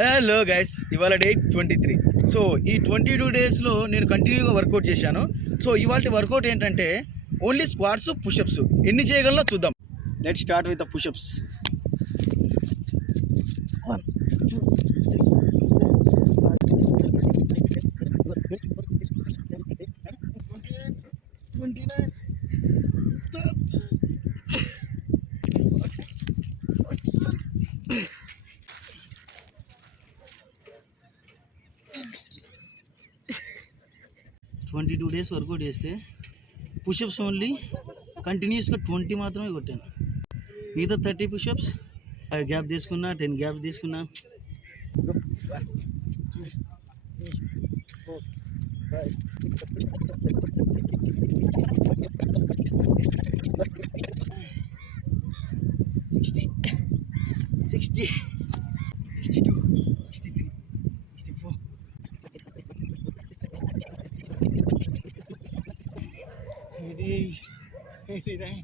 Hello guys, ఇవాళ డేట్ 23. సో ఈ 22 డేస్లో నేను కంటిన్యూగా వర్కౌట్ చేశాను. సో ఇవాళ వర్కౌట్ ఏంటంటే ఓన్లీ స్క్వాట్స్ పుషప్స్. ఎన్ని చేయగలనో చూద్దాం. Let start with the pushups. 1 2 3 22 days workout చేస్తే పుషప్స్ ఓన్లీ కంటిన్యూస్గా 20 మాత్రమే కొట్టాను. మిగతా 30 పుషప్స్ 5 గ్యాప్ తీసుకున్నా, 10 గ్యాప్ తీసుకున్నా. 60 62 63 64 89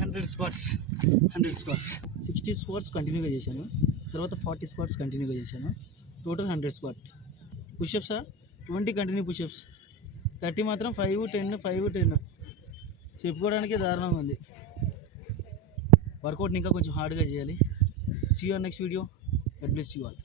100 స్క్వాట్స్ 60 స్క్వాట్స్ కంటిన్యూగా చేశాను. తర్వాత 40 స్క్వాట్స్ కంటిన్యూగా చేశాను. Total 100 squat. Pushups 20 continue pushups, 30 మాత్రం 5-10 చెప్పుకోవడానికి దారుణంగా ఉంది. వర్కౌట్ని ఇంకా కొంచెం హార్డ్గా చేయాలి. See you on next video. God bless you all.